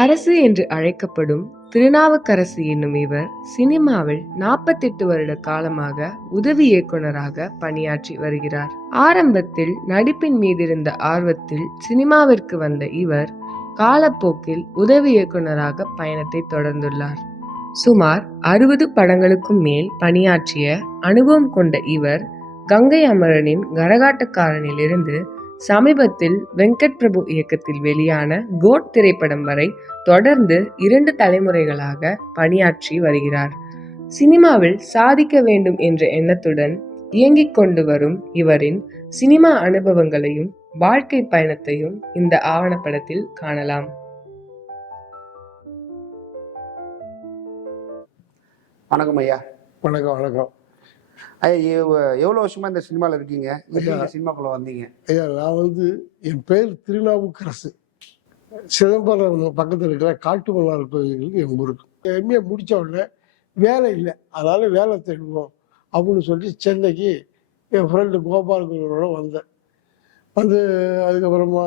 அரசு என்று அழைக்கப்படும் திருநாவுக்கரசு என்னும் இவர் சினிமாவில் 48 வருட காலமாக உதவி இயக்குனராக பணியாற்றி வருகிறார். ஆரம்பத்தில் நடிப்பின் மீதிருந்த ஆர்வத்தில் சினிமாவிற்கு வந்த இவர் காலப்போக்கில் உதவி இயக்குனராக பயணத்தை தொடர்ந்துள்ளார். சுமார் 60 படங்களுக்கும் மேல் பணியாற்றிய அனுபவம் கொண்ட இவர் கங்கை அமரனின் கரகாட்டக்காரனில் இருந்து சமீபத்தில் வெங்கட் பிரபு இயக்கத்தில் வெளியான கோட் திரைப்படம் வரை தொடர்ந்து 2 தலைமுறைகளாக பணியாற்றி வருகிறார். சினிமாவில் சாதிக்க வேண்டும் என்ற எண்ணத்துடன் இயங்கிக் கொண்டு வரும் இவரின் சினிமா அனுபவங்களையும் வாழ்க்கை பயணத்தையும் இந்த ஆவணப்படத்தில் காணலாம். வணக்கம் ஐயா. வணக்கம் வணக்கம் ஐயா, எவ்வளோ வருஷமா இந்த சினிமாவில் இருக்கீங்க? இந்த சினிமாக்குள்ள வந்தீங்க? ஐயா, நான் என் பேர் திருநாவுக்கரசு. சிதம்பரம் பக்கத்தில் இருக்கிற காட்டுமன்னார் கோயில் என் ஊருக்கு. எம்ஏ முடித்த உடனே வேலை இல்லை, அதனால வேலை தேடுவோம் அப்படின்னு சொல்லி சென்னைக்கு என் ஃப்ரெண்டு கோபாலகுரோட வந்தேன். அதுக்கப்புறமா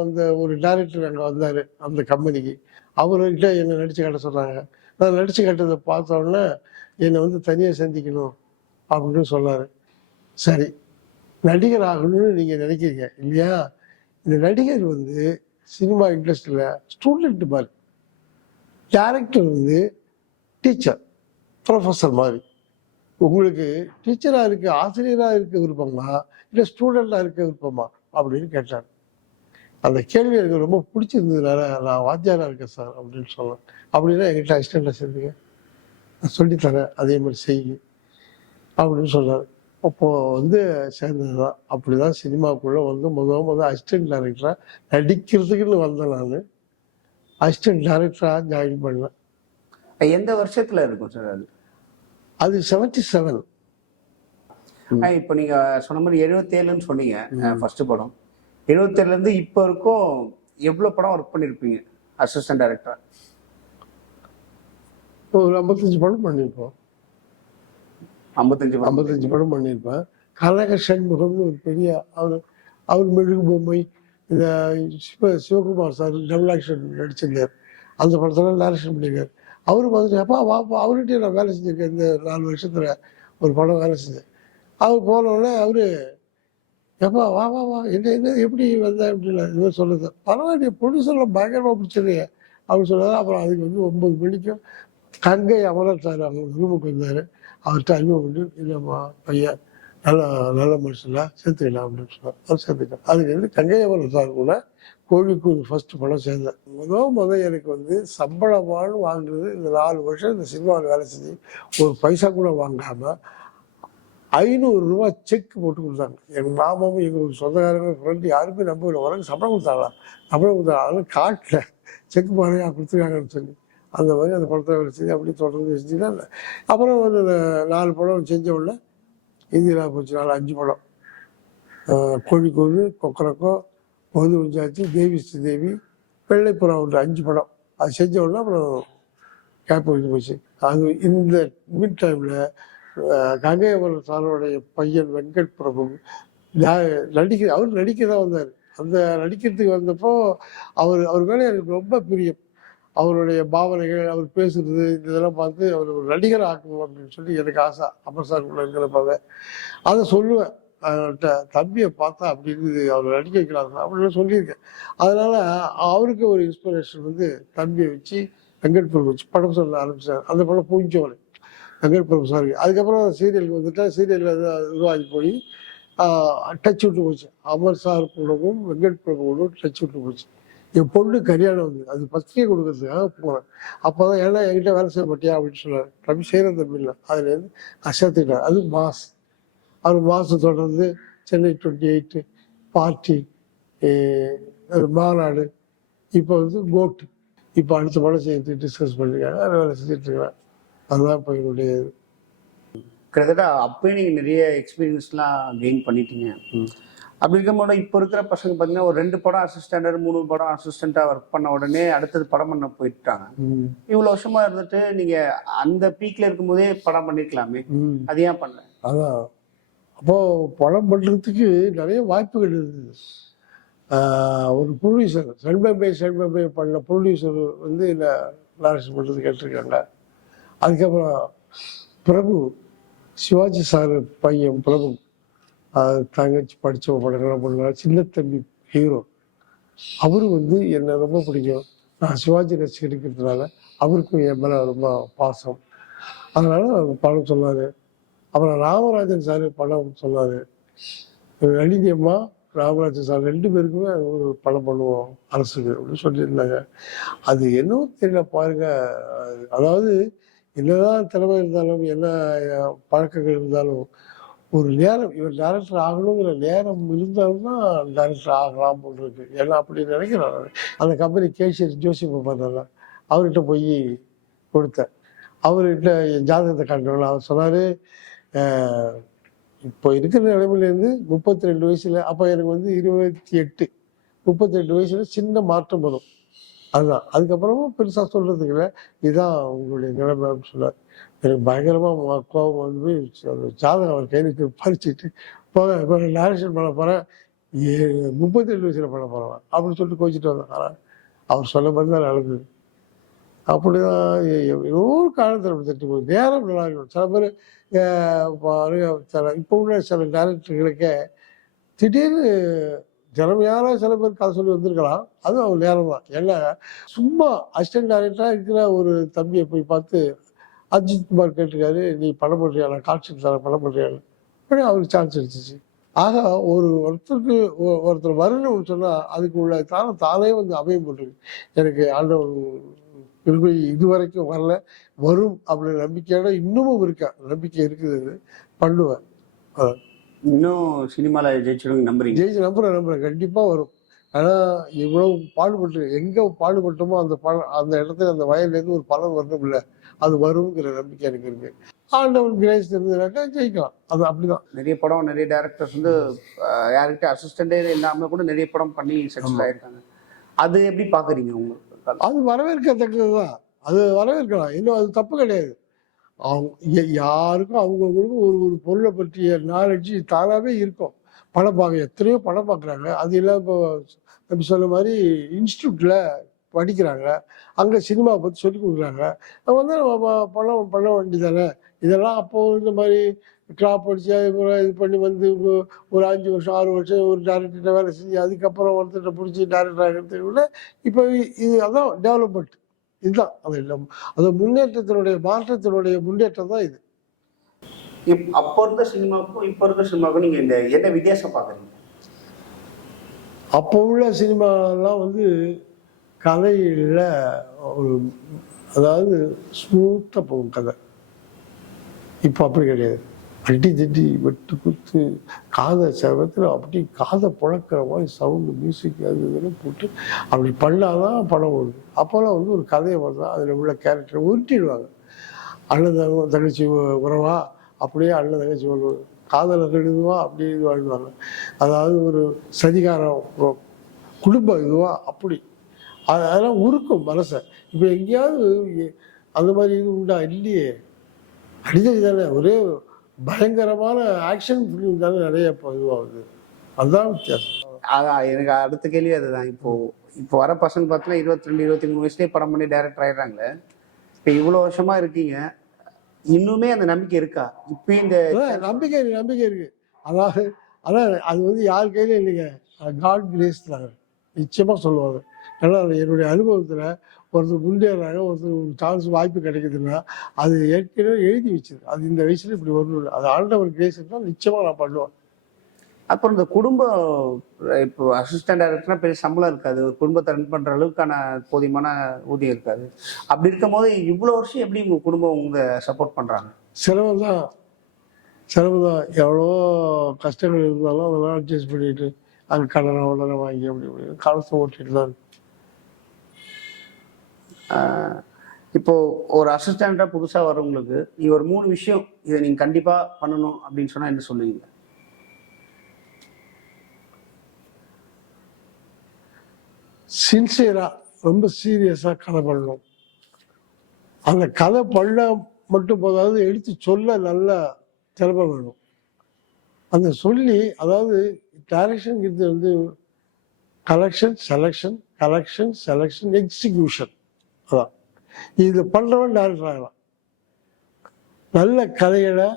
அந்த ஒரு டைரக்டர் அங்கே வந்தார் அந்த கம்பெனிக்கு. அவர்கிட்ட என்னை நடித்து கட்ட சொன்னாங்க. நான் நடித்து கட்டதை பார்த்தோன்னே என்னை தனியாக சந்திக்கணும் அப்படின்னு சொன்னார். சரி, நடிகர் ஆகணும்னு நீங்கள் நினைக்கிறீங்க இல்லையா? இந்த நடிகர் சினிமா இண்டஸ்ட்ரியில் ஸ்டூடெண்ட் மாதிரி, டேரக்டர் டீச்சர் ப்ரொஃபஸர் மாதிரி. உங்களுக்கு டீச்சராக இருக்க, ஆசிரியராக இருக்க விருப்பமா இல்லை ஸ்டூடெண்டாக இருக்க விருப்பமா அப்படின்னு கேட்டார். அந்த கேள்வி எனக்கு ரொம்ப பிடிச்சிருந்ததுனால நான் வாத்தியாராக இருக்கேன் சார் அப்படின்னு சொன்னேன். அப்படின்னா என்கிட்ட அசிஸ்டண்டாக சேர்ந்துங்க, நான் சொல்லித்தரேன், அதே மாதிரி செய்யுங்க அப்படின்னு சொன்னார். அப்போது சேர்ந்தது தான். அப்படி தான் சினிமாவுக்குள்ளே முதல் அசிஸ்டன்ட் டைரக்டராக நடிக்கிறதுக்குன்னு வந்தேன். நான் அசிஸ்டன்ட் டைரக்டராக ஜாயின் பண்ணேன். எந்த வருஷத்தில் இருக்கும் சார் அது? அது 77. இப்போ நீங்கள் சொன்ன மாதிரி 77ன்னு சொன்னீங்க ஃபர்ஸ்ட் படம். 77லேருந்து இப்போ வரைக்கும் எவ்வளோ படம் ஒர்க் பண்ணியிருப்பீங்க அசிஸ்டன்ட் டைரக்டரா? ஒரு 55 படம் பண்ணியிருப்போம். 55 படம் பண்ணியிருப்பேன். கனக சண்முகம்னு ஒரு பெரிய அவர் மெழுகு பொம்மை, இந்த சிவகுமார் சார் டபுள் ஆக்ஷன் நடிச்சிருந்தார். அந்த படத்தில் டைரக்ஷன் பண்ணியிருக்கார். அவரு பார்த்துட்டு அப்பா வாப்பா, அவர்கிட்டயே நான் வேலை செஞ்சுருக்கேன். இந்த 4 வருஷத்தில் ஒரு படம் வேலை செஞ்சேன். அவர் போனோடனே அவரு எப்பா வா வா வா, என்ன எப்படி வந்தேன் அப்படின்னு இது மாதிரி சொல்லுது. பரவாயில்ல, ப்ரொடியூசர்லாம் பயங்கரமாக பிடிச்சது அப்படின்னு சொன்னார். அப்புறம் அதுக்கு 9 மணிக்கும் கங்கை அமரன் சார் அவங்க ரூமுக்கு வந்தார். அவர்கிட்ட அறிமுகம் பண்ணி, இல்லைம்மா பையன் நல்ல மனுஷன்லாம் சேர்த்துக்கலாம் அப்படின்னு சொன்னார். அவர் சேர்த்துக்கலாம். அதுக்கு கங்கை அமரன் சார் கூட கோழிக்கூர் ஃபர்ஸ்ட் படம் சேர்ந்தேன். முதல் எனக்கு சம்பளமானு வாங்குறது இந்த 4 வருஷம் இந்த சினிமாவில் வேலை செஞ்சு ஒரு பைசா கூட வாங்காமல் 500 ரூபா செக் போட்டு கொடுத்தாங்க. எங்கள் மாமாவும் எங்கள் சொந்தக்காரங்க ஃப்ரெண்டு யாருமே நம்பல. உனக்கு சம்பளம் கொடுத்தாங்களா? சம்பளம் கொடுத்தாங்க. அதெல்லாம் காட்டில் செக் பாருங்க கொடுத்துருக்காங்கன்னு சொல்லி அந்த மாதிரி அந்த படத்தை வேலை செஞ்சு அப்படி தொடர்ந்து செஞ்சுன்னா. அப்புறம் 4 படம் செஞ்ச உடனே இந்தியா போச்சு. 5 படம். கோழிக்கோடு, கொக்கரக்கோ, பொது உஞ்சாச்சி, தேவி ஸ்ரீதேவி, வெள்ளைப்புறா 5 படம். அது செஞ்ச உடனே அப்புறம் கேப் வச்சு போச்சு. அது இந்த மிட் டைமில் கங்கை அமரன் சாரோடைய பையன் வெங்கட் பிரபு அவர் நடிக்க தான் வந்தார். அந்த நடிக்கிறதுக்கு வந்தப்போ அவர் மேலே எனக்கு ரொம்ப பிரியம். அவருடைய பாவனைகள், அவர் பேசுறது, இதெல்லாம் பார்த்து அவர் ஒரு நடிகர் ஆக்கணும் அப்படின்னு சொல்லி எனக்கு ஆசை. அமர் சார் கூட இருக்கிறப்பாங்க அதை சொல்லுவேன். அவர்கிட்ட தம்பியை பார்த்தா அப்படி இருக்குது, அவர் நடிக்க வைக்கலாம் அப்படின்னு சொல்லியிருக்கேன். அதனால அவருக்கு ஒரு இன்ஸ்பிரேஷன் தம்பியை வச்சு வெங்கட் பிரபு வச்சு படம் சொல்ல ஆரம்பிச்சார். அந்த படம் பூஞ்சோலை வெங்கட் பிரபு சார். அதுக்கப்புறம் சீரியலுக்கு வந்துட்டேன். சீரியலில் இதுவாகி போய் டச் விட்டு போச்சு. அமர் சார் கூடவும் வெங்கட் பிரபு கூடவும் டச் விட்டு போச்சு. என் பொண்ணு கல்யாணம் அது பத்திரிகை கொடுக்கறதுக்காக போனேன். அப்போ தான் ஏன்னா என்கிட்ட வேலை செய்ய மாட்டியா அப்படின்னு சொன்னார். தம்பி செய்கிற தம்பி இல்லை, அதுலேருந்து அசத்துக்கிட்டார். அது மாஸ். அவர் மாசு தொடர்ந்து சென்னை 28 பார்ட்டி, மாநாடு, இப்போ கோட்டு, இப்போ அடுத்த படம் செய்யறதுக்கு டிஸ்கஸ் பண்ணிருக்காங்க. அதை வேலை செஞ்சுட்டு இருக்கிறேன். அதுதான் இப்போ என்னுடைய கிட்டத்தட்ட அப்பயும் நீங்கள் நிறைய எக்ஸ்பீரியன்ஸ்லாம் கெயின் பண்ணிட்டீங்க. அப்படி இருக்கும்போது இப்போ இருக்கிற பசங்க பார்த்தீங்கன்னா ஒரு 2 படம் அசிஸ்டன்ட், 3 படம் அசிஸ்டண்ட்டாக ஒர்க் பண்ண உடனே அடுத்தது படம் பண்ண போயிட்டாங்க. இவ்வளோ வருஷமா இருந்துட்டு நீங்கள் அந்த பீக்கில் இருக்கும்போதே படம் பண்ணிருக்கலாமே, அது ஏன் பண்ணல? அதான் அப்போது படம் பண்ணுறதுக்கு நிறைய வாய்ப்புகள் இருந்தது. ஒரு ப்ரொடியூசர் செல்வம்பை பண்ண ப்ரொடியூசர் வந்து என்ன டைரக்ஷன் பண்ணுறது கேட்டிருக்காங்க. அதுக்கப்புறம் பிரபு, சிவாஜி சார் பையன் பிரபு, தங்கச்சி படித்த படங்கள்லாம் பண்ணுவாங்க. சின்ன தம்பி ஹீரோ, அவரு வந்து என்னை ரொம்ப பிடிக்கும். நான் சிவாஜி ரசிக்கிறதுனால அவருக்கும் என் மேலே ரொம்ப பாசம். அதனால படம் சொன்னார். அப்புறம் ராமராஜன் சார் படம் சொன்னார். நளினி அம்மா, ராமராஜன் சார் 2 பேருக்குமே ஒரு படம் பண்ணுவோம் அரசுக்கு அப்படின்னு சொல்லியிருந்தாங்க. அது என்னவோ தெரியல பாருங்க. அதாவது என்னதான் திறமை இருந்தாலும், என்ன பழக்கங்கள் இருந்தாலும், ஒரு நேரம் இவர் டைரக்டர் ஆகணுங்கிற நேரம் இருந்தாலும் தான் டைரக்டர் ஆகலாம் போல் இருக்கு. ஏன்னா அப்படி நினைக்கிறேன் நான். அந்த கம்பெனி கேஷியர் ஜோசிப் பார்த்தால, அவர்கிட்ட போய் கொடுத்தேன். அவர்கிட்ட என் ஜாதகத்தை காட்டினோம். அவர் சொன்னார், இப்போ இருக்கிற நிலைமையிலேருந்து 32 வயசுல, அப்போ எனக்கு வந்து 28, 32 வயசுல சின்ன மாற்றம் வரும். அதுதான். அதுக்கப்புறமும் பெருசாக சொல்கிறதுக்கு இல்லை, இதுதான் உங்களுடைய நிலைமை அப்படின்னு சொன்னார். எனக்கு பயங்கரமாக கோபம் வந்து அந்த ஜாதகம் அவர் கையிலுக்கு பறிச்சுட்டு போக, இப்போ நான் டைரக்ஷன் பண்ண போகிறேன், 32 வயசில் பண்ண போகிறேன் அப்படின்னு சொல்லிட்டு கோச்சிட்டு வந்தேன். ஆனால் அவர் சொன்ன மாதிரி தான் நடந்தது. அப்படிதான் ஏதோ ஒரு காலத்தில் அப்படி தட்டி போகுது. நேரம் நல்லா இருக்கணும். சில பேர் இப்போ உள்ள சில டைரக்டர்களுக்கே திடீர்னு திறமையான சில பேர் கதை சொல்லி வந்திருக்கலாம். அதுவும் அவங்க நேரம் தான். ஏன்னா சும்மா அசிஸ்டன்ட் டைரக்டராக இருக்கிற ஒரு தம்பியை போய் பார்த்து அஜித் குமார் கேட்டிருக்காரு, நீ படம் பண்ணுறியா, நான் காட்சி தர படம் பண்ணுறியான்னு. உடனே அவருக்கு சான்ஸ் எடுத்துச்சு. ஆக ஒருத்தருக்கு ஒருத்தர் வரணும்னு சொன்னால் அதுக்கு உள்ள தானே வந்து அமையும் போட்டிருக்கு. எனக்கு ஆண்டவன் கிருபை இதுவரைக்கும் வரல, வரும் அப்படின்னு நம்பிக்கையோட இன்னமும் இருக்கா. நம்பிக்கை இருக்குது, பண்ணுவேன். இன்னும் சினிமாவில் ஜெயிச்சிடும் நம்புறீங்க? ஜெயிச்சு நம்புறேன் கண்டிப்பாக வரும். ஆனால் இவ்வளவு பாடுபட்டு எங்கே பாடுபட்டோமோ அந்த இடத்துல அந்த வயல்லேருந்து ஒரு பலன் வரணும் இல்லை, அது வருங்கிற நம்பிக்கை எனக்கு இருக்கு. ஆண்டவன் கிரேஸ் இருந்ததுனாக்கா ஜெயிக்கலாம். அது அப்படிதான். நிறைய படம், நிறைய டைரக்டர்ஸ் வந்து யார்கிட்ட அசிஸ்டண்டே இல்லாமல் கூட நிறைய படம் பண்ணி சக்ஸஸ் ஆயிருக்காங்க. அது எப்படி பார்க்குறீங்க உங்களுக்கு? அது வரவேற்கத்தக்கது தான். அது வரவேற்கலாம், இன்னும் அது தப்பு கிடையாது. அவங்க யாருக்கும் அவங்கவுங்களுக்கும் ஒரு ஒரு பொருளை பற்றிய நாலேஜ் தானாகவே இருக்கும். படம் பார்க்க எத்தனையோ படம் பார்க்குறாங்க. அது இல்லாமல் இப்போ நம்ம சொன்ன மாதிரி இன்ஸ்டியூட்டில் படிக்கிறாங்க, அங்கே சினிமாவை பற்றி சொல்லி கொடுக்குறாங்க. நம்ம வந்து படம் பண்ண வேண்டியதானே. இதெல்லாம் அப்போது இந்த மாதிரி கிளாப் அடிச்சு இது பண்ணி வந்து ஒரு 5 வருஷம் 6 வருஷம் ஒரு டேரக்டர்கிட்ட வேலை செஞ்சு அதுக்கப்புறம் ஒருத்தர்கிட்ட பிடிச்சி டேரக்டர் ஆகிறத விட இப்போ இது அதான் டெவலப்மெண்ட். இதுதான் அது முன்னேற்றத்தினுடைய மாற்றத்தினுடைய முன்னேற்றம் தான் இது. அப்போ இருந்த சினிமாவுக்கும் இப்போ இருக்க சினிமாவுக்கும் நீங்கள் இந்த என்ன வித்தியாசம் பார்க்குறீங்க? அப்போ உள்ள சினிமாலாம் வந்து கதையில் ஒரு அதாவது ஸ்மூத்தாக போகும் கதை. இப்போ அப்படி கிடையாது. அடி தட்டி வெட்டு குத்து காதை சமயத்தில் அப்படி காதை புழக்கிற மாதிரி சவுண்டு மியூசிக் அது இதெல்லாம் போட்டு அப்படி பண்ணாதான் படம் ஓடுது. அப்போல்லாம் வந்து ஒரு கதையை பார்த்தா அதில் உள்ள கேரக்டரை உருட்டிடுவாங்க. அண்ணன் தங்கச்சி உறவா அப்படியே அண்ணன் தங்கச்சி வருவாங்க, காதலர் எழுதுவா அப்படி இது வாழ்வாங்க. அதாவது ஒரு சதிகாரம் குடும்பம் இதுவா அப்படி அதெல்லாம் உருக்கும் மனசை. இப்போ எங்கேயாவது அந்த மாதிரி இது உண்டா? இல்லையே. அடிதடி தானே, ஒரே பயங்கரமான ஆக்ஷன் ஃபிலிம் தானே நிறைய இப்போ இதுவாகுது. அதுதான் வித்தியாசம். அதான் எனக்கு அடுத்த கேள்வி அதுதான். இப்போ வர பசங்க பார்த்தீங்கன்னா 22 23 வயசுலேயே படம் பண்ணி டைரக்டர் ஆயிடுறாங்களே. இப்போ இவ்வளோ வருஷமா இருக்கீங்க, இன்னுமே அந்த நம்பிக்கை இருக்கா? இப்போ இந்த நம்பிக்கை இருக்கு. அதாவது அது வந்து யார் கையிலும் இல்லைங்க, காட் கிரேஸ் தான் நிச்சயமா சொல்லுவாங்க. ஏன்னா என்னுடைய அனுபவத்தில் ஒருத்தர் முன்னேறாங்க, ஒருத்தர் சான்ஸ் வாய்ப்பு கிடைக்குதுன்னா அது ஏற்கனவே எழுதி வச்சது. அது இந்த வயசுல இப்படி வரணும், அது ஆண்டவர் கிரேஸ் தான் நிச்சயமா நான் பண்ணுவேன். அப்புறம் இந்த குடும்பம், இப்போ அசிஸ்டன்ட் டைரக்டர்னா பெரிய சம்பளம் இருக்காது, ஒரு குடும்பத்தை ரன் பண்ற அளவுக்கான போதியமான ஊதியம் இருக்காது. அப்படி இருக்கும் போது இவ்வளோ வருஷம் எப்படி உங்க குடும்பம் உங்க சப்போர்ட் பண்றாங்க? சிரமம் தான். எவ்வளோ கஷ்டங்கள் இருந்தாலும் அதெல்லாம் அட்ஜஸ்ட் பண்ணிட்டு அங்கே கடனை உடனே வாங்கி அப்படி காலத்தை ஓட்டிட்டு தான். இப்போ ஒரு அசிஸ்டண்டா புதுசா வரவங்களுக்கு ஒரு 3 விஷயம் இதை நீங்க கண்டிப்பா பண்ணணும் அப்படின்னு சொன்னா என்ன சொல்லுவீங்க? சின்சியரா ரொம்ப சீரியஸா கதை பண்ணணும். அந்த கதை பண்ண மட்டும் போதாவது, எடுத்து சொல்ல நல்ல திறமை வேணும். அந்த சொல்லி அதாவது டைரக்ஷன் வந்து collection, selection, collection, selection, execution. அதான் இது பண்ணுறவன் டேரக்டர் ஆகலாம். நல்ல கதைகளை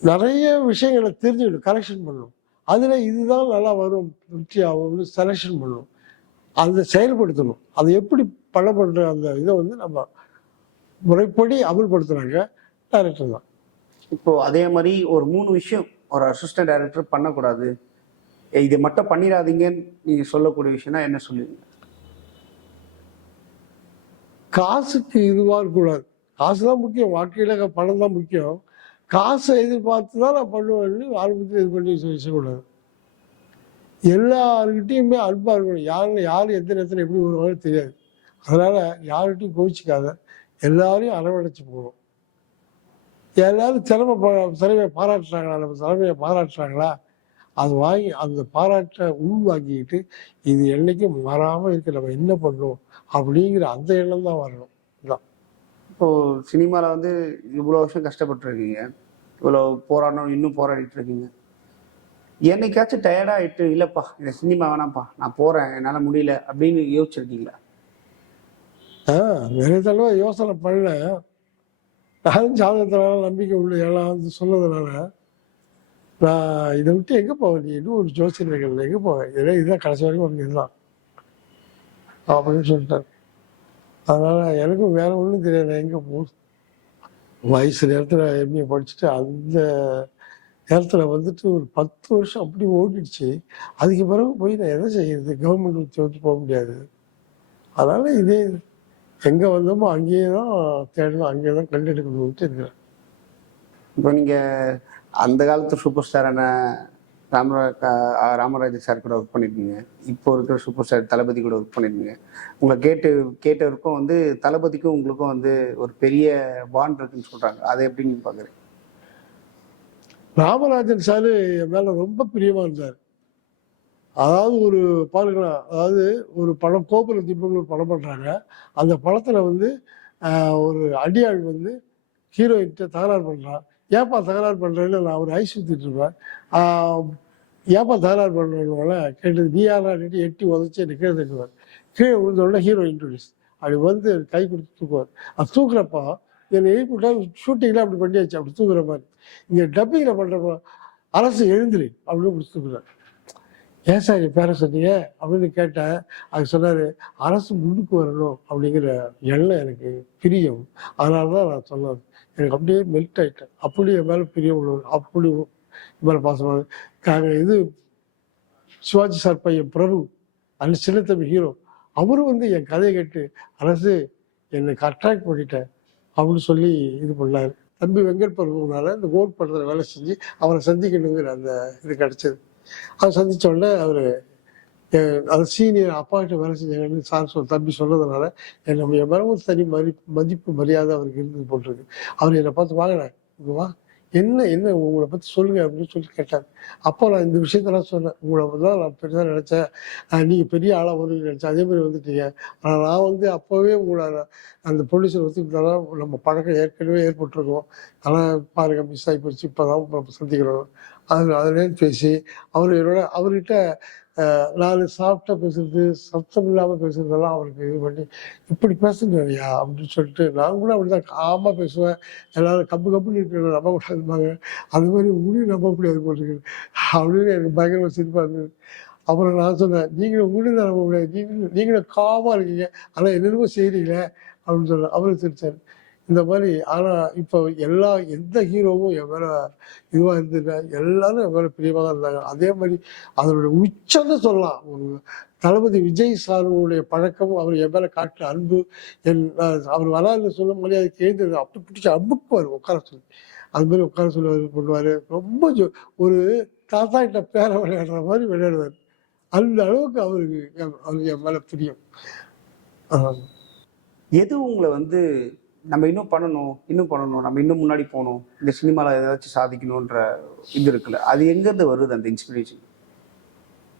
நிறைய விஷயங்களை தெரிஞ்சுக்கணும், கலெக்ஷன் பண்ணணும். அதில் இதுதான் நல்லா வரும், திருப்தி ஆகும், செலெக்ஷன் பண்ணணும், அதை செயல்படுத்தணும். அதை எப்படி பண்ணப்படுற அந்த இதை வந்து நம்ம முறைப்படி அமல்படுத்துகிறாங்க டைரக்டர் தான். இப்போ அதே மாதிரி ஒரு 3 விஷயம் ஒரு அசிஸ்டன்ட் டைரக்டர் பண்ணக்கூடாது, இதை மட்டும் பண்ணிடாதீங்கன்னு நீங்கள் சொல்லக்கூடிய விஷயம்னா என்ன சொல்லுவீங்க? காசுக்கு இதுவாக இருக்கக்கூடாது. காசு தான் முக்கியம், வாழ்க்கையில் பணம் தான் முக்கியம். காசை எதிர்பார்த்து தான் நான் பண்ணுவேன்னு ஆரம்பத்தில் இது பண்ணி செய்யக்கூடாது. எல்லாருக்கிட்டையுமே அன்பாக இருக்கணும். யார் எந்த நேரத்தில் எப்படி வருவாங்கன்னு தெரியாது. அதனால் யார்கிட்டையும் கோவிச்சிக்காத, எல்லாரையும் அரவணைச்சு போகணும். எல்லாரும் திறமையை பாராட்டுறாங்களா, நம்ம திறமையை பாராட்டுறாங்களா, அது வாங்கி அந்த பாராட்டை உள்வாங்கிக்கிட்டு இது என்னைக்கும் மாறாமல் இருக்கு, நம்ம என்ன பண்ணணும் அப்படிங்கிற அந்த எண்ணம் தான் வரணும். இதுதான். இப்போது சினிமாவில் வந்து இவ்வளோ வருஷம் கஷ்டப்பட்டுருக்கீங்க, இவ்வளோ போராடணும், இன்னும் போராடிட்டு இருக்கீங்க. என்னைக்காச்சும் டயர்டாகிட்டு இல்லைப்பா இந்த சினிமா வேணாம்ப்பா நான் போகிறேன் என்னால் முடியல அப்படின்னு யோசிச்சிருக்கீங்களா? நிறைய தடவை யோசனை பண்ணல. நானும் ஜாதகத்தினால நம்பிக்கை உள்ள எல்லாம் வந்து சொன்னதுனால நான் இதை விட்டு எங்கே போவேன், நீ இன்னும் ஒரு ஜோசியர்கள் எங்கே போவேன், இதுதான் கடைசி வரைக்கும் உனக்கு இதுதான் அப்படின்னு சொல்லிட்டார். அதனால் எனக்கும் வேற ஒன்றும் தெரியாது, எங்கே போகுது. வயசு நேரத்தில் எம்ஏ படிச்சுட்டு அந்த நேரத்தில் வந்துட்டு ஒரு 10 வருஷம் அப்படி ஓடிடுச்சு. அதுக்கு பிறகு போய் நான் எதை செய்யறது, கவர்மெண்ட் வந்து போக முடியாது. அதனால் இதே எங்கே வந்தோமோ அங்கேயே தான் தேடணும், அங்கேயே தான் கண்டெடுக்கணும்ட்டு இருக்கிறேன். இப்போ நீங்கள் அந்த காலத்து சூப்பர் ஸ்டாரான ராமராஜ் சார் கூட ஒர்க் பண்ணியிருக்கீங்க, இப்போ இருக்கிற சூப்பர் ஸ்டார் தளபதி கூட ஒர்க் பண்ணியிருக்கீங்க. உங்களை கேட்டவருக்கும் வந்து தளபதிக்கும் உங்களுக்கும் வந்து ஒரு பெரிய பாண்ட் இருக்குன்னு சொல்கிறாங்க, அதை எப்படி நீங்கள் பார்க்குறீங்க? ராமராஜன் சார் என் மேலே ரொம்ப பிரியமாக இருந்தார். அதாவது ஒரு பாருங்களேன், அதாவது ஒரு படம் கோபுர தீபம்னு ஒரு படம் பண்ணுறாங்க. அந்த படத்தில் வந்து ஒரு அடியாள் வந்து ஹீரோயின்கிட்ட தகராறு பண்ணுறான். ஏப்பா தகராறு பண்ணுறேன்னு நான் ஒரு ஐஸ் ஊற்றிட்டு இருப்பேன். ஏப்பா தகராறு பண்ணுறவங்கள கேட்டது நீ யாராட்டு எட்டி உதச்சி என்னை கீழே தட்டுவார். கீழே விழுந்தோடனே ஹீரோ இன்ட்ரோடியூஸ் அப்படி வந்து கை கொடுத்து தூக்குவார். அது தூக்குறப்பா என்னை எழுப்பிவிட்டா ஷூட்டிங்கில் அப்படி பண்ணியாச்சு, அப்படி தூக்குற மாதிரி. இங்கே டப்பிங்கில் பண்ணுறப்போ அரசு எழுந்துரு அப்படின்னு அப்படி தூக்குறார். ஏன் சார் என் பேரை சொன்னீங்க அப்படின்னு கேட்டேன். அது சொன்னார், அரசு முன்னுக்கு வரணும் அப்படிங்கிற எண்ணம் எனக்கு பிரியம், அதனால தான் நான் சொன்னது. எனக்கு அப்படியே மெல்ட் ஆகிட்டேன். அப்படி என் மேலே பிரியம் உள்ளவர், அப்படி என் மேலே பாசமாக. இது சிவாஜி சார் பையன் பிரபு, அந்த சின்ன தம்பி ஹீரோ, அவரும் வந்து என் கதையை கேட்டு அரசு எனக்கு அட்ராக்ட் பண்ணிட்டேன் அப்படின்னு சொல்லி இது பண்ணார். தம்பி வெங்கட் பிரபுனால இந்த கோட் படத்தில் வேலை செஞ்சு அவரை சந்திக்கணுங்கிற அந்த இது கிடச்சிது. அதை சந்தித்த உடனே அவர் அது சீனியர் அப்பாக்கிட்ட வேலை செஞ்சாங்கன்னு சார் தம்பி சொன்னதுனால நம்ம என் மேலே ஒரு தனி மதிப்பு மரியாதை அவருக்கு இருந்தது போட்டிருக்கு. அவர் என்னை பார்த்து வாங்கினேன், வா என்ன உங்களை பற்றி சொல்லுங்க அப்படின்னு சொல்லி கேட்டார். அப்போ நான் இந்த விஷயத்தெல்லாம் சொன்னேன், உங்களை தான் நான் பெருசாக நினச்சேன், நீங்கள் பெரிய ஆளாக வருவீங்கன்னு நினச்சேன், அதே மாதிரி வந்துட்டீங்க. ஆனால் நான் வந்து அப்போவே உங்களை அந்த போலீஸில் ஒத்துக்கிட்டாலும் நம்ம பழக்கம் ஏற்கனவே ஏற்பட்டிருக்கோம், ஆனால் பாருங்க மிஸ் ஆகி போச்சு, இப்போ தான் சந்திக்கிறோம். அதுலேருந்து பேசி அவர்கிட்ட நான் சாஃப்டாக பேசுறது, சத்தம் இல்லாமல் பேசுறதெல்லாம் அவருக்கு இது பண்ணி இப்படி பேசுங்கய்யா அப்படின்னு சொல்லிட்டு நான் கூட அப்படி தான் காமாக பேசுவேன். எல்லாரும் கப்புன்னு இருக்கிற நம்ப கூடாதுப்பாங்க, அது மாதிரி உங்களையும் நம்ப முடியாது போட்டுருக்கு அப்படின்னு எனக்கு பயங்கரமாக சிரிப்பாக இருந்தது. அப்புறம் நான் சொன்னேன், நீங்களும் உங்களையும் தான் நம்ப முடியாது, நீங்களும் காமாக இருக்கீங்க, ஆனால் என்னென்னமோ செய்கிறீங்களே அப்படின்னு சொன்னேன். அவரும் சிரிச்சார். இந்த மாதிரி. ஆனால் இப்போ எந்த ஹீரோவும் என் மேலே இதுவாக இருந்துங்க, எல்லாரும் என் மேலே பிரியமாக தான் இருந்தாங்க. அதே மாதிரி அதனுடைய உச்சம்னு சொல்லலாம், ஒரு தளபதி விஜய் சாருடைய பழக்கமும் அவர் என் மேலே காட்டின அன்பு, அவர் வராது சொல்ல முடியாது, கேட்டு அப்படி பிடிச்சி அம்புக்குவார் உட்கார சொல்லி, அது மாதிரி உட்கார சொல்லுவார் பண்ணுவார். ரொம்ப ஒரு தாத்தா கிட்ட பேர விளையாடுற மாதிரி விளையாடுவார். அந்த அளவுக்கு அவருக்கு என் மேலே பிரியம். எது உங்களை வந்து நம்ம இன்னும் பண்ணணும், நம்ம இன்னும் முன்னாடி போகணும், இந்த சினிமாவில் ஏதாச்சும் சாதிக்கணுன்ற இது இருக்குல்ல, அது எங்கேருந்து வருது அந்த இன்ஸ்பிரேஷன்?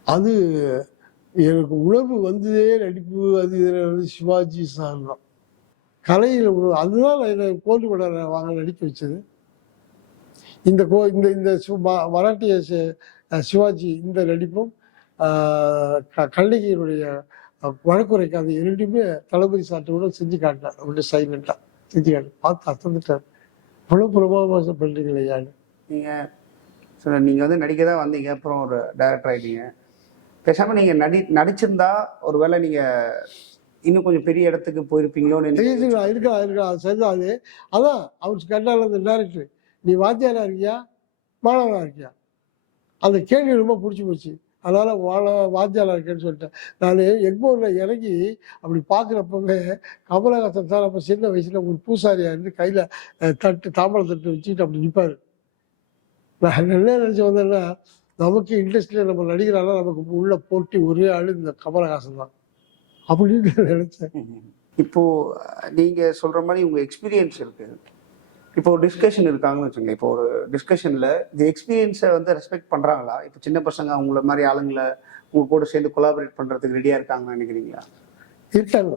அது எனக்கு உணர்வு வந்ததே நடிப்பு அது இதில் வந்து சிவாஜி சார் தான். கலையில் உணர்வு, அதுதான் என்னை கோல்டு மெடல் வாங்க நடிக்க வச்சது. இந்த மராட்டிய சிவாஜி இந்த நடிப்பும் கண்ணகியினுடைய வழக்குரைக்கு அது இரண்டுமே தளபதி சாட்டோட செஞ்சு காட்டினார். அப்படியே சைலண்டாக செஞ்சு காட்டு பார்த்து அசந்துட்டார். இவ்வளோ பிரபாவமாக பண்ணுறீங்களே யாரு. நீங்கள் வந்து நடிக்க தான் வந்தீங்க, அப்புறம் ஒரு டைரக்டர் ஆகிட்டீங்க. பேசாமல் நீங்கள் நடிச்சிருந்தா ஒரு வேளை நீங்கள் இன்னும் கொஞ்சம் பெரிய இடத்துக்கு போயிருப்பீங்களோன்னு இருக்கா சரிதான். அதான் அவர் கேட்டால் அந்த டேரக்டர், நீ வாத்தியாரா இருக்கியா மாணவனா இருக்கியா, அந்த கேள்வி ரொம்ப பிடிச்சி போச்சு. அதனால வாத்தியாரா இருக்கேன்னு சொல்லிட்டேன். நான் எக்மோரில் இறங்கி அப்படி பார்க்குறப்பவே கமலஹாசன் சார் அப்போ சின்ன வயசுல ஒரு பூசாரியா இருந்து கையில் தாம்பழ தட்டு வச்சுக்கிட்டு அப்படி நிற்பார். நான் என்ன நினச்சி வந்தேன்னா, நமக்கு இண்டஸ்ட்ரியில் நம்ம நடிகரானா நமக்கு உள்ள போட்டி ஒரே ஆள் இந்த கமலஹாசன் தான் அப்படின்னு நினைச்சேன். இப்போ நீங்க சொல்ற மாதிரி உங்க எக்ஸ்பீரியன்ஸ் இருக்கு. இப்போ ஒரு டிஸ்கஷன் இருக்காங்கன்னு வச்சுங்க. இப்போ ஒரு டிஸ்கஷன்ல இந்த எக்ஸ்பீரியன்ஸை வந்து ரெஸ்பெக்ட் பண்றாங்களா? இப்போ சின்ன பசங்க அவங்கள மாதிரி ஆளுங்களை உங்க கூட சேர்ந்து கொலாபரேட் பண்றதுக்கு ரெடியா இருக்காங்கன்னு நினைக்கிறீங்களா? இருக்காங்க.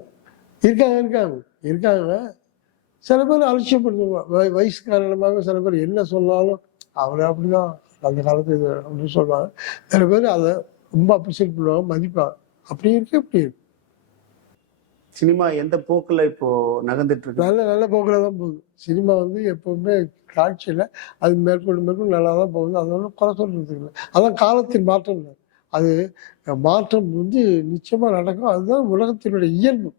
சில பேர் அலட்சியப்படுத்துவாங்க. வயசு காரணமாக சில பேர் என்ன சொன்னாலும் அவரை அப்படிதான் அந்த காலத்து இது அப்படின்னு சொல்லுவாங்க. சில பேர் அதை ரொம்ப அப்ரிசியேட் பண்ணுவாங்க, மதிப்பாங்க. அப்படி இருக்கு இப்படி இருக்கு. சினிமா எந்த போக்குல இப்போ நகர்ந்துட்டு இருக்கு? நல்ல போக்குல தான் போகுது. சினிமா வந்து எப்பவுமே காட்சியில் அது மேற்கொண்டு நல்லா தான் போகுது. அதனால குறை சொல்றதுக்கு இல்லை. அதான் காலத்தின் மாற்றம் இல்லை. அது மாற்றம் வந்து நிச்சயமா நடக்கும். அதுதான் உலகத்தினுடைய இயல்பு.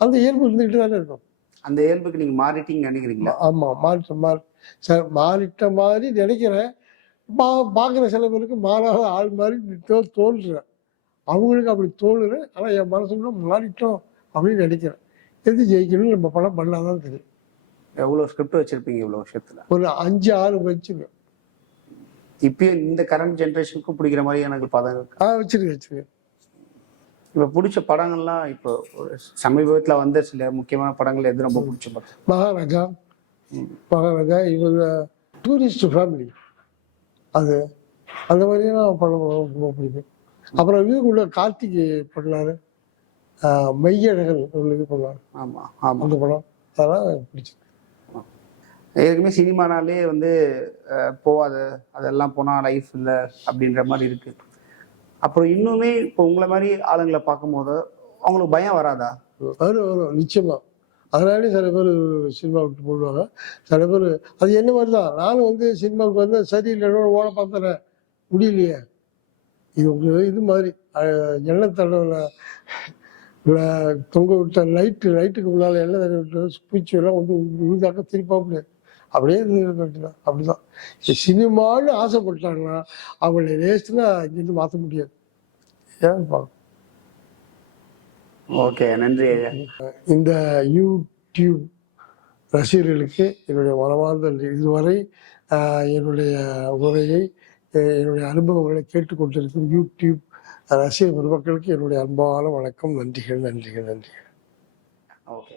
அந்த இயல்பு இருந்துகிட்டு தானே இருக்கும். அந்த இயல்புக்கு நீங்க மாறிட்டீங்கன்னு நினைக்கிறீங்களா? ஆமா, மாறிட்ட மாதிரி நினைக்கிறேன். பார்க்குற சில பேருக்கு மாறாத ஆள் மாதிரி தோன்றுறேன். அவங்களுக்கு அப்படி தோணுது. ஆனால் என் மனசுக்குள்ள மாறிட்டோம் அப்படின்னு நினைக்கிறேன். எது ஜெயிக்கணும்னு நம்ம படம் பண்ணாதான் தெரியும். எவ்வளோ ஸ்கிரிப்ட் வச்சிருப்பீங்க இவ்வளோ வருஷத்துல? ஒரு 5-6 வச்சுருக்கேன். இப்போ இந்த கரண்ட் ஜென்ரேஷனுக்கும் பிடிக்கிற மாதிரி எனக்கு படம் இருக்கு. வச்சிருக்கேன். இப்போ பிடிச்ச படங்கள்லாம் இப்போ சமீபத்தில் வந்த சில முக்கியமான படங்கள் எது ரொம்ப பிடிச்ச படம்? மகாராஜா இவங்க டூரிஸ்ட் ஃபேமிலி, அது அந்த மாதிரியெல்லாம் படம் ரொம்ப பிடிக்கும். அப்புறம் இதுக்குள்ள கார்த்திக் பண்ணாரு, மையழகன் இது பண்ணாரு. ஆமாம் ஆமாம், அந்த படம் அதெல்லாம் பிடிச்சிருக்கு. ஏற்கனவே சினிமானாலே வந்து போகாது, அதெல்லாம் போனால் லைஃப் இல்லை அப்படின்ற மாதிரி இருக்கு. அப்புறம் இன்னுமே இப்போ உங்களை மாதிரி ஆளுங்களை பார்க்கும்போது அவங்களுக்கு பயம் வராதா? வரும் நிச்சயமா. அதனாலே சில பேர் சினிமா விட்டு போடுவாங்க. சில பேர் அது என்ன மாதிரி தான். நானும் வந்து சினிமாவுக்கு வந்து சரியில்லை ஓட பார்த்தேன், முடியலையே. இது உங்களுக்கு இது மாதிரி எண்ணெய் தடவை தொங்க விட்ட லைட்டுக்கு முன்னால் எண்ணெய் தடவை விட்டு பூச்சி எல்லாம் வந்து உழுதாக்க திருப்பா முடியாது. அப்படியே தான். அப்படிதான் சினிமான்னு ஆசைப்பட்டாங்கன்னா அவங்களை ரேஸ்னா இங்கேருந்து மாற்ற முடியாது. ஏன் பார்க்க. ஓகே, நன்றி. இந்த யூடியூப் ரசிகர்களுக்கு என்னுடைய மனமார்ந்த இதுவரை என்னுடைய உரையை என்னுடைய அனுபவங்களை கேட்டுக்கொண்டிருக்கும் யூடியூப் ரசிகர் பெருமக்களுக்கு என்னுடைய அன்பான வணக்கம். நன்றிகள். ஓகே.